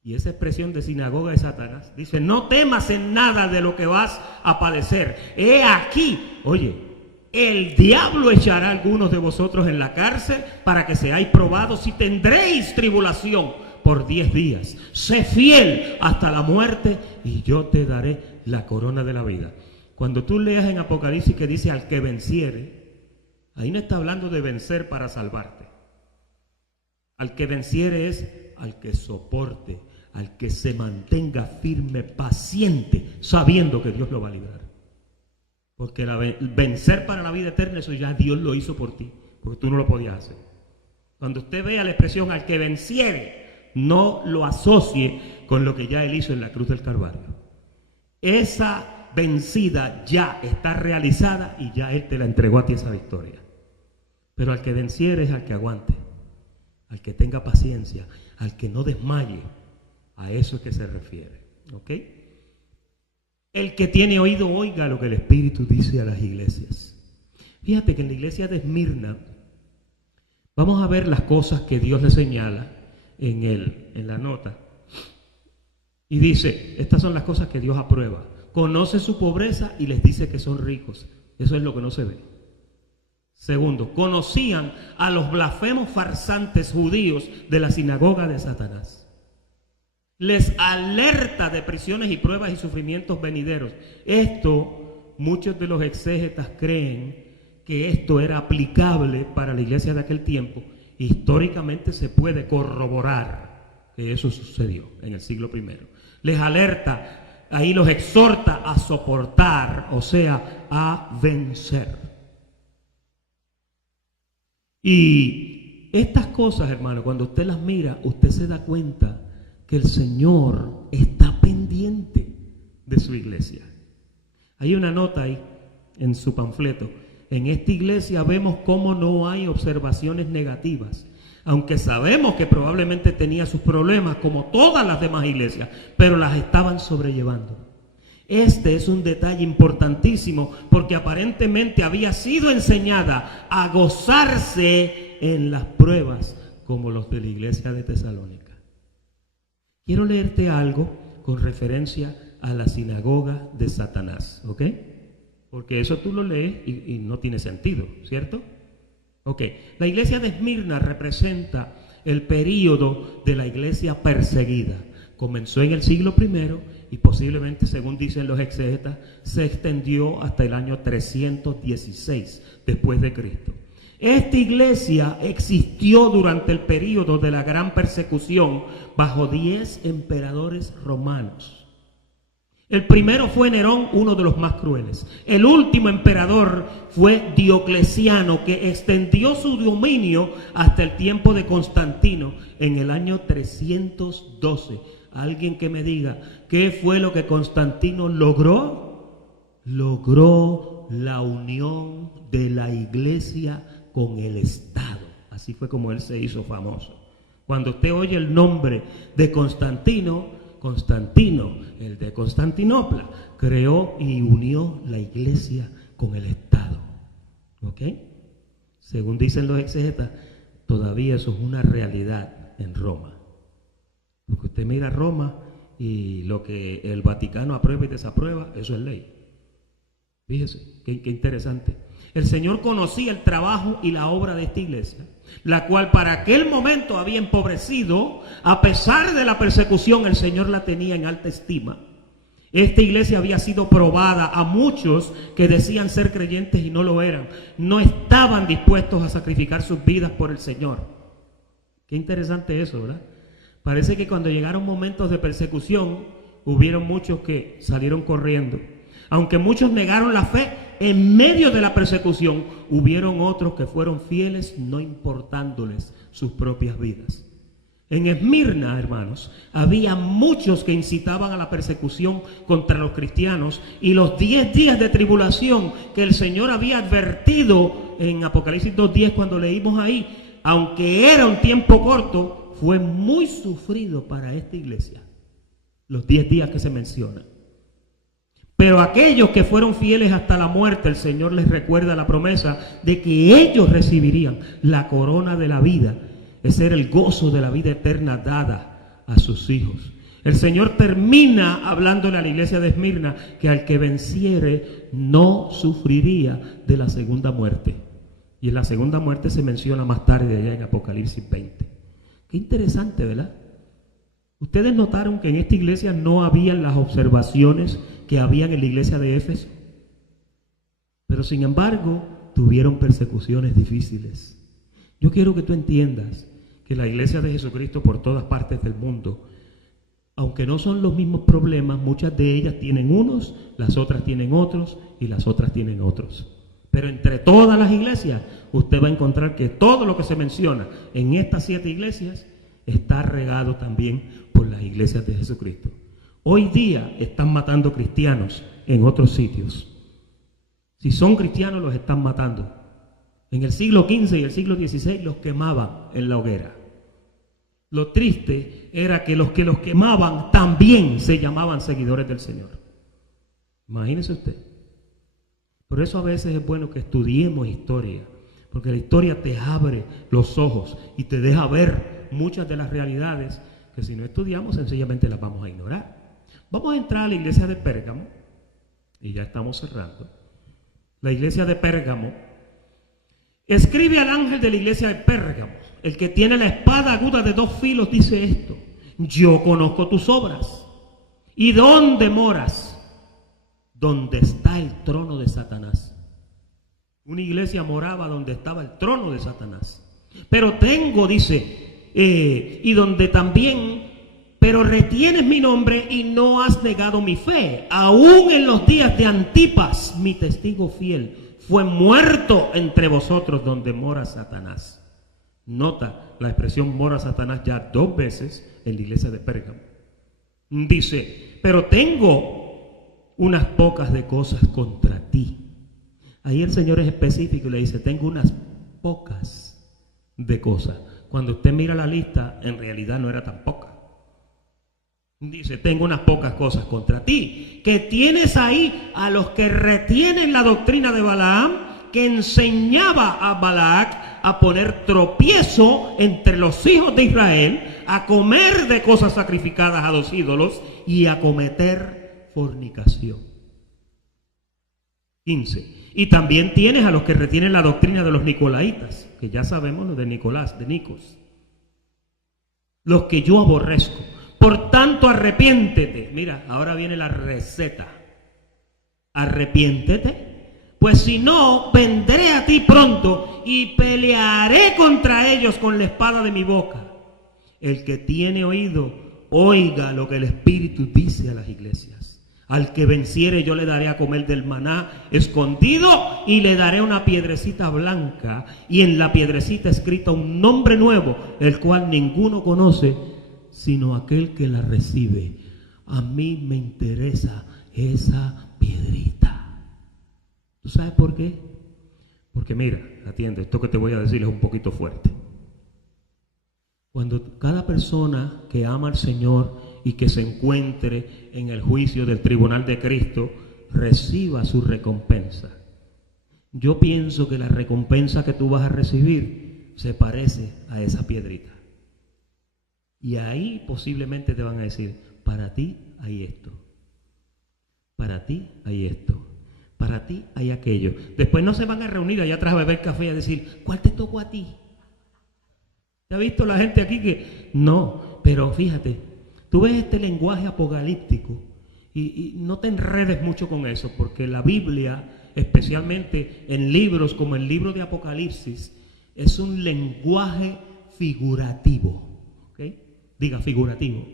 Y esa expresión de sinagoga de Satanás dice, no temas en nada de lo que vas a padecer. He aquí, oye, el diablo echará a algunos de vosotros en la cárcel para que seáis probados y tendréis tribulación por 10 días. Sé fiel hasta la muerte y yo te daré la corona de la vida. Cuando tú leas en Apocalipsis que dice al que venciere, ahí no está hablando de vencer para salvarte. Al que venciere es al que soporte, al que se mantenga firme, paciente, sabiendo que Dios lo va a librar. Porque vencer para la vida eterna, eso ya Dios lo hizo por ti, porque tú no lo podías hacer. Cuando usted vea la expresión al que venciere, no lo asocie con lo que ya Él hizo en la cruz del Calvario. Esa vencida ya está realizada y ya Él te la entregó a ti esa victoria. Pero al que venciere es al que aguante, al que tenga paciencia, al que no desmaye. A eso es que se refiere. ¿Ok? El que tiene oído, oiga lo que el Espíritu dice a las iglesias. Fíjate que en la iglesia de Esmirna vamos a ver las cosas que Dios le señala en la nota. Y dice, estas son las cosas que Dios aprueba. Conoce su pobreza y les dice que son ricos. Eso es lo que no se ve. Segundo, conocían a los blasfemos farsantes judíos de la sinagoga de Satanás. Les alerta de prisiones y pruebas y sufrimientos venideros. Esto, muchos de los exégetas creen que esto era aplicable para la iglesia de aquel tiempo. Históricamente se puede corroborar que eso sucedió en el siglo I. Les alerta, ahí los exhorta a soportar, o sea, a vencer. Y estas cosas, hermano, cuando usted las mira, usted se da cuenta que el Señor está pendiente de su iglesia. Hay una nota ahí en su panfleto. En esta iglesia vemos cómo no hay observaciones negativas, aunque sabemos que probablemente tenía sus problemas como todas las demás iglesias, pero las estaban sobrellevando. Este es un detalle importantísimo porque aparentemente había sido enseñada a gozarse en las pruebas como los de la iglesia de Tesalónica. Quiero leerte algo con referencia a la sinagoga de Satanás, ¿ok? Porque eso tú lo lees y no tiene sentido, ¿cierto? Ok, la iglesia de Esmirna representa el período de la iglesia perseguida. Comenzó en el siglo I y posiblemente, según dicen los exégetas, se extendió hasta el año 316 después de Cristo. Esta iglesia existió durante el período de la gran persecución bajo 10 emperadores romanos. El primero fue Nerón, uno de los más crueles. El último emperador fue Diocleciano, que extendió su dominio hasta el tiempo de Constantino en el año 312. Alguien que me diga, ¿qué fue lo que Constantino logró? Logró la unión de la iglesia con el Estado. Así fue como él se hizo famoso. Cuando usted oye el nombre de Constantino, el de Constantinopla, creó y unió la iglesia con el Estado. ¿Ok? Según dicen los exégetas, todavía eso es una realidad en Roma. Porque usted mira Roma y lo que el Vaticano aprueba y desaprueba, eso es ley. Fíjese, qué interesante. El Señor conocía el trabajo y la obra de esta iglesia, la cual para aquel momento había empobrecido. A pesar de la persecución, el Señor la tenía en alta estima. Esta iglesia había sido probada a muchos que decían ser creyentes y no lo eran. No estaban dispuestos a sacrificar sus vidas por el Señor. Qué interesante eso, ¿verdad? Parece que cuando llegaron momentos de persecución, hubieron muchos que salieron corriendo. Aunque muchos negaron la fe, en medio de la persecución, hubieron otros que fueron fieles, no importándoles sus propias vidas. En Esmirna, hermanos, había muchos que incitaban a la persecución contra los cristianos, y los 10 días de tribulación que el Señor había advertido en Apocalipsis 2:10 cuando leímos ahí, aunque era un tiempo corto, fue muy sufrido para esta iglesia. Los 10 días que se mencionan. Pero aquellos que fueron fieles hasta la muerte, el Señor les recuerda la promesa de que ellos recibirían la corona de la vida. Ese era el gozo de la vida eterna dada a sus hijos. El Señor termina hablándole a la iglesia de Esmirna que al que venciere no sufriría de la segunda muerte. Y en la segunda muerte se menciona más tarde allá en Apocalipsis 20. Qué interesante, ¿verdad? Ustedes notaron que en esta iglesia no habían las observaciones que habían en la iglesia de Éfeso. Pero sin embargo, tuvieron persecuciones difíciles. Yo quiero que tú entiendas que la iglesia de Jesucristo por todas partes del mundo, aunque no son los mismos problemas, muchas de ellas tienen unos, las otras tienen otros y las otras tienen otros. Pero entre todas las iglesias, usted va a encontrar que todo lo que se menciona en estas 7 iglesias está regado también por las iglesias de Jesucristo. Hoy día están matando cristianos en otros sitios. Si son cristianos, los están matando. En el siglo XV y el siglo XVI los quemaban en la hoguera. Lo triste era que los quemaban también se llamaban seguidores del Señor. Imagínese usted. Por eso a veces es bueno que estudiemos historia, porque la historia te abre los ojos y te deja ver muchas de las realidades que si no estudiamos sencillamente las vamos a ignorar. Vamos a entrar a la iglesia de Pérgamo y ya estamos cerrando. La iglesia de Pérgamo escribe al ángel de la iglesia de Pérgamo, el que tiene la espada aguda de 2 filos, dice esto: yo conozco tus obras y dónde moras, donde está el trono de Satanás. Una iglesia moraba donde estaba el trono de Satanás. Pero tengo, dice, y donde también, pero retienes mi nombre y no has negado mi fe. Aún en los días de Antipas, mi testigo fiel, fue muerto entre vosotros donde mora Satanás. Nota la expresión mora Satanás ya 2 veces en la iglesia de Pérgamo. Dice, pero tengo unas pocas de cosas contra ti. Ahí el Señor es específico y le dice, tengo unas pocas de cosas. Cuando usted mira la lista, en realidad no era tan poca. Dice, tengo unas pocas cosas contra ti, que tienes ahí a los que retienen la doctrina de Balaam, que enseñaba a Balac a poner tropiezo entre los hijos de Israel, a comer de cosas sacrificadas a los ídolos y a cometer fornicación. 15. Y también tienes a los que retienen la doctrina de los nicolaitas, que ya sabemos lo de Nicolás, de Nicos, los que yo aborrezco. Por tanto, arrepiéntete. Mira, ahora viene la receta. Arrepiéntete, pues si no, vendré a ti pronto y pelearé contra ellos con la espada de mi boca. El que tiene oído, oiga lo que el Espíritu dice a las iglesias. Al que venciere yo le daré a comer del maná escondido y le daré una piedrecita blanca y en la piedrecita escrita un nombre nuevo, el cual ninguno conoce sino aquel que la recibe. A mí me interesa esa piedrita. ¿Tú sabes por qué? Porque mira, atiende, esto que te voy a decir es un poquito fuerte. Cuando cada persona que ama al Señor y que se encuentre en el juicio del tribunal de Cristo reciba su recompensa, yo pienso que la recompensa que tú vas a recibir se parece a esa piedrita. Y ahí posiblemente te van a decir, para ti hay esto, para ti hay esto, para ti hay aquello. Después no se van a reunir allá atrás a beber café y a decir, ¿cuál te tocó a ti? ¿Te ha visto la gente aquí que no? Pero fíjate, tú ves este lenguaje apocalíptico y no te enredes mucho con eso, porque la Biblia, especialmente en libros como el libro de Apocalipsis, es un lenguaje figurativo. ¿Okay? Diga figurativo.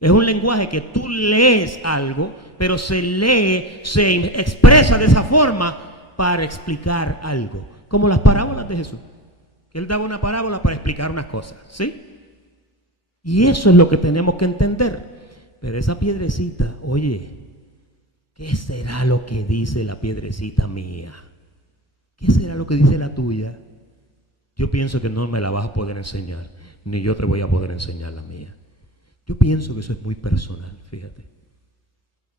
Es un lenguaje que tú lees algo, pero se lee, se expresa de esa forma para explicar algo. Como las parábolas de Jesús. Él daba una parábola para explicar unas cosas, ¿sí? Y eso es lo que tenemos que entender. Pero esa piedrecita, oye, ¿qué será lo que dice la piedrecita mía? ¿Qué será lo que dice la tuya? Yo pienso que no me la vas a poder enseñar, ni yo te voy a poder enseñar la mía. Yo pienso que eso es muy personal, fíjate.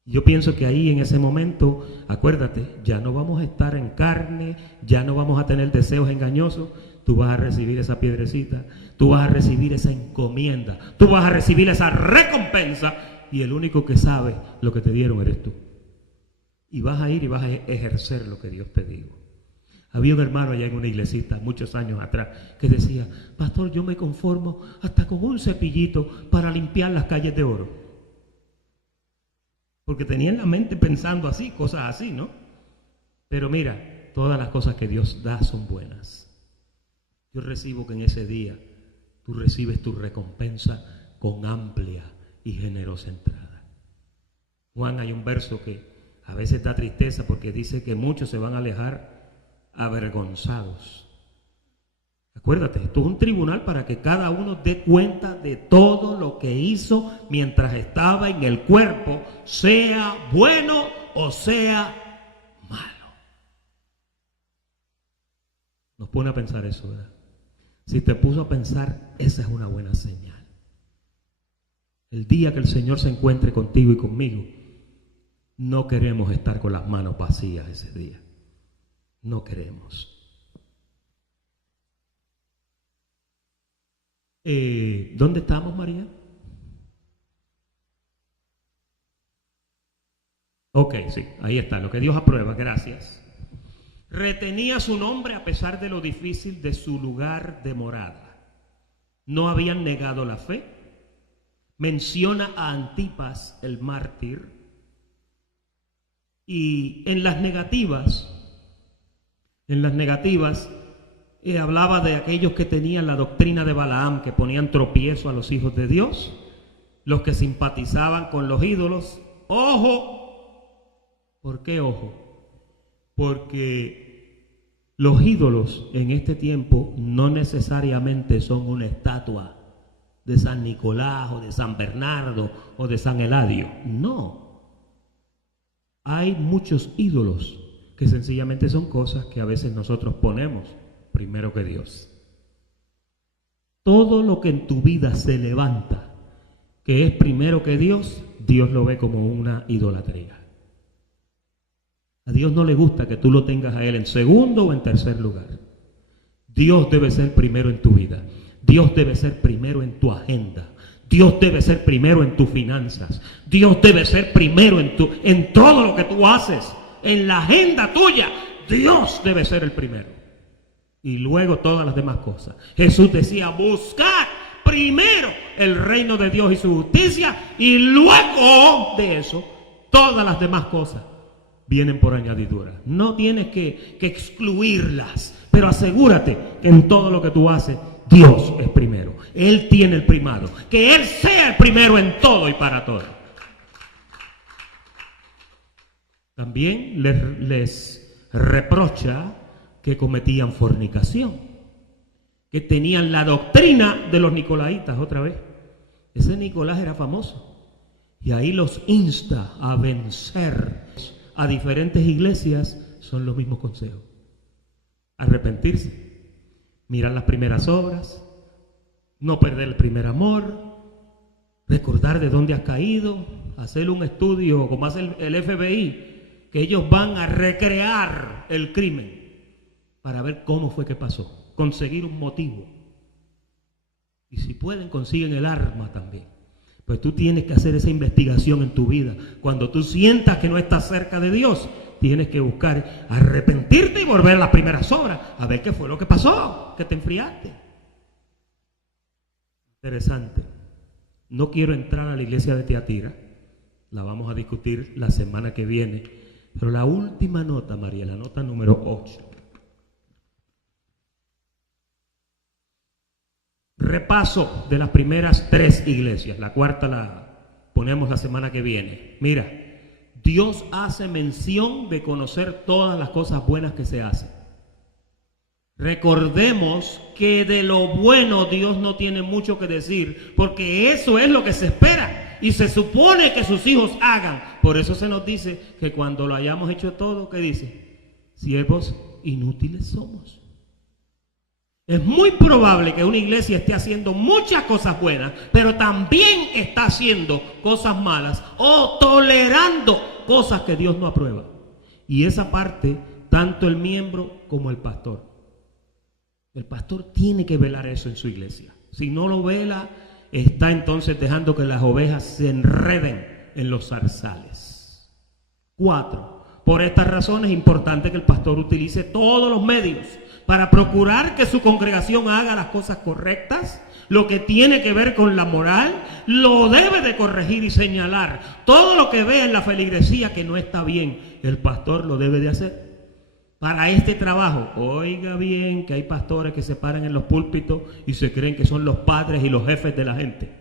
Yo pienso que ahí en ese momento, acuérdate, ya no vamos a estar en carne, ya no vamos a tener deseos engañosos. Tú vas a recibir esa piedrecita, tú vas a recibir esa encomienda, tú vas a recibir esa recompensa y el único que sabe lo que te dieron eres tú. Y vas a ir y vas a ejercer lo que Dios te dijo. Había un hermano allá en una iglesita muchos años atrás que decía, pastor, yo me conformo hasta con un cepillito para limpiar las calles de oro. porque tenía en la mente pensando así, cosas así, ¿no? Pero mira, todas las cosas que Dios da son buenas. Yo recibo que en ese día tú recibes tu recompensa con amplia y generosa entrada. Juan, hay un verso que a veces da tristeza porque dice que muchos se van a alejar avergonzados. Acuérdate, esto es un tribunal para que cada uno dé cuenta de todo lo que hizo mientras estaba en el cuerpo, sea bueno o sea malo. Nos pone a pensar eso, ¿verdad? Si te puso a pensar, esa es una buena señal. El día que el Señor se encuentre contigo y conmigo, no queremos estar con las manos vacías ese día. No queremos. ¿Dónde estamos, María? Ok, sí, ahí está, lo que Dios aprueba, gracias. Retenía su nombre a pesar de lo difícil de su lugar de morada. No habían negado la fe. Menciona a Antipas, el mártir. Y en las negativas, hablaba de aquellos que tenían la doctrina de Balaam, que ponían tropiezo a los hijos de Dios, los que simpatizaban con los ídolos. ¡Ojo! ¿Por qué ojo? Porque los ídolos en este tiempo no necesariamente son una estatua de San Nicolás o de San Bernardo o de San Eladio. No. Hay muchos ídolos que sencillamente son cosas que a veces nosotros ponemos primero que Dios. Todo lo que en tu vida se levanta, que es primero que Dios, Dios lo ve como una idolatría. A Dios no le gusta que tú lo tengas a Él en segundo o en tercer lugar. Dios debe ser primero en tu vida. Dios debe ser primero en tu agenda. Dios debe ser primero en tus finanzas. Dios debe ser primero en todo lo que tú haces. En la agenda tuya, Dios debe ser el primero. Y luego todas las demás cosas. Jesús decía, buscad primero el reino de Dios y su justicia, y luego de eso, todas las demás cosas vienen por añadidura. No tienes que excluirlas, pero asegúrate que en todo lo que tú haces, Dios es primero. Él tiene el primado. Que Él sea el primero en todo y para todo. También les reprocha que cometían fornicación, que tenían la doctrina de los nicolaitas otra vez. Ese Nicolás era famoso y ahí los insta a vencer. A diferentes iglesias son los mismos consejos: arrepentirse, mirar las primeras obras, no perder el primer amor, recordar de dónde has caído, hacer un estudio como hace el FBI, que ellos van a recrear el crimen para ver cómo fue que pasó, conseguir un motivo. Y si pueden, consiguen el arma también. Pues tú tienes que hacer esa investigación en tu vida. Cuando tú sientas que no estás cerca de Dios, tienes que buscar arrepentirte y volver a las primeras obras, a ver qué fue lo que pasó, que te enfriaste. Interesante. No quiero entrar a la iglesia de Tiatira, la vamos a discutir la semana que viene, pero la última nota, María, la nota número 8. Repaso de las primeras 3 iglesias. La cuarta la ponemos la semana que viene. Mira, Dios hace mención de conocer todas las cosas buenas que se hacen. Recordemos que de lo bueno Dios no tiene mucho que decir, porque eso es lo que se espera y se supone que sus hijos hagan. Por eso se nos dice que cuando lo hayamos hecho todo, ¿qué dice? Siervos inútiles somos. Es muy probable que una iglesia esté haciendo muchas cosas buenas, pero también está haciendo cosas malas o tolerando cosas que Dios no aprueba. Y esa parte, tanto el miembro como el pastor. El pastor tiene que velar eso en su iglesia. Si no lo vela, está entonces dejando que las ovejas se enreden en los zarzales. 4. Por estas razones es importante que el pastor utilice todos los medios para procurar que su congregación haga las cosas correctas, Lo que tiene que ver con la moral, lo debe de corregir y señalar. Todo lo que vea en la feligresía que no está bien, el pastor lo debe de hacer. Para este trabajo, oiga bien que hay pastores que se paran en los púlpitos y se creen que son los padres y los jefes de la gente.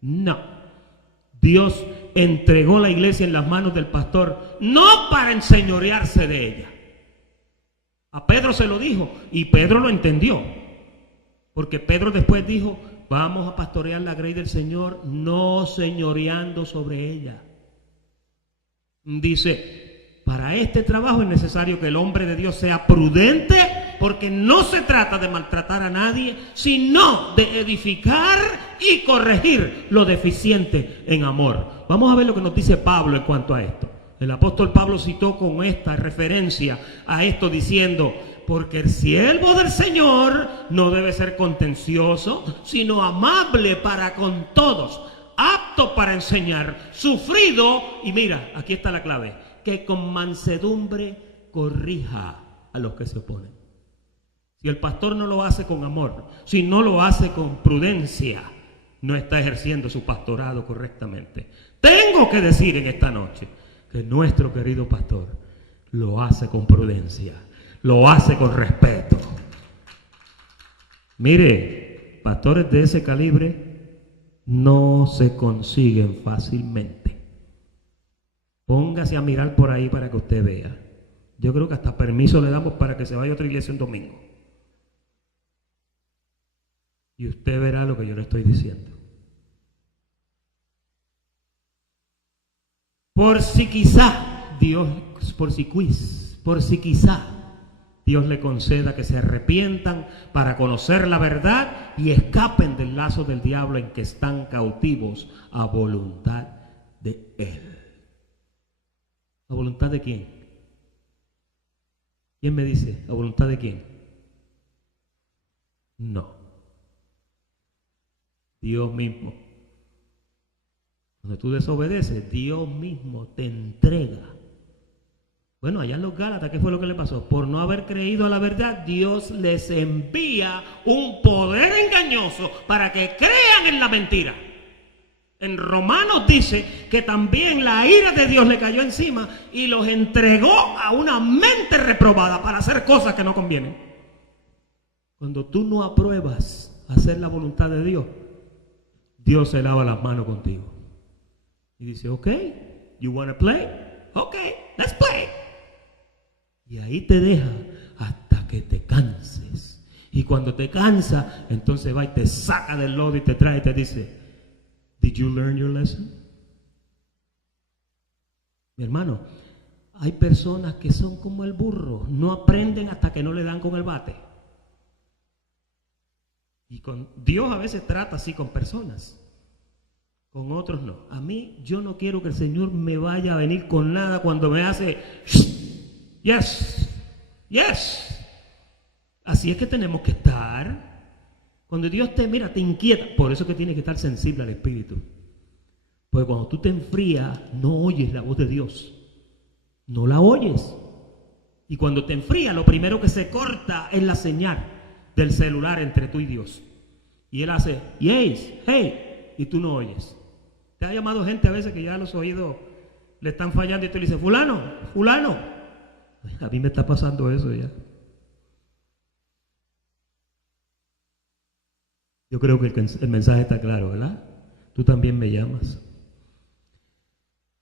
No. Dios entregó la iglesia en las manos del pastor, no para enseñorearse de ella. A Pedro se lo dijo y Pedro lo entendió. Porque Pedro después dijo, vamos a pastorear la grey del Señor, no señoreando sobre ella. Dice, para este trabajo es necesario que el hombre de Dios sea prudente, porque no se trata de maltratar a nadie, sino de edificar y corregir lo deficiente en amor. Vamos a ver lo que nos dice Pablo en cuanto a esto. El apóstol Pablo citó con esta referencia a esto diciendo, porque el siervo del Señor no debe ser contencioso, sino amable para con todos, apto para enseñar, sufrido, y mira, aquí está la clave, que con mansedumbre corrija a los que se oponen. Si el pastor no lo hace con amor, si no lo hace con prudencia, no está ejerciendo su pastorado correctamente. Tengo que decir en esta noche que nuestro querido pastor lo hace con prudencia, lo hace con respeto. Mire, pastores de ese calibre no se consiguen fácilmente. Póngase a mirar por ahí para que usted vea. Yo creo que hasta permiso le damos para que se vaya a otra iglesia un domingo. Y usted verá lo que yo le estoy diciendo. Por si quizá Dios le conceda que se arrepientan para conocer la verdad y escapen del lazo del diablo en que están cautivos a voluntad de Él. ¿A voluntad de quién? ¿Quién me dice? ¿A voluntad de quién? No. Dios mismo. Cuando tú desobedeces, Dios mismo te entrega. Bueno, allá en los Gálatas, ¿qué fue lo que le pasó? Por no haber creído a la verdad, Dios les envía un poder engañoso para que crean en la mentira. En Romanos dice que también la ira de Dios le cayó encima y los entregó a una mente reprobada para hacer cosas que no convienen. Cuando tú no apruebas hacer la voluntad de Dios, Dios se lava las manos contigo. Y dice, ok, you wanna play? Ok, let's play. Y ahí te deja hasta que te canses. Y cuando te cansa, entonces va y te saca del lodo y te trae y te dice, did you learn your lesson? Mi hermano, hay personas que son como el burro, no aprenden hasta que no le dan con el bate. Y con Dios a veces trata así con personas. Con otros no. A mí, yo no quiero que el Señor me vaya a venir con nada cuando me hace yes, yes. Así es que tenemos que estar. Cuando Dios te mira, te inquieta. Por eso es que tienes que estar sensible al Espíritu. Porque cuando tú te enfrías, no oyes la voz de Dios. No la oyes. Y cuando te enfrías, lo primero que se corta es la señal del celular entre tú y Dios. Y Él hace yes, hey, y tú no oyes. Te ha llamado gente a veces que ya los oídos le están fallando y tú le dices, fulano, a mí me está pasando eso ya. Yo creo que el mensaje está claro, ¿verdad? Tú también me llamas.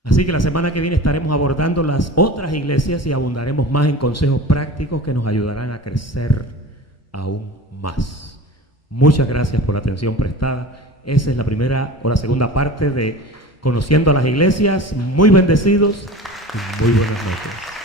Así que la semana que viene estaremos abordando las otras iglesias y abundaremos más en consejos prácticos que nos ayudarán a crecer aún más. Muchas gracias por la atención prestada. Esa es la primera o la segunda parte de Conociendo a las Iglesias. Muy bendecidos y muy buenas noches.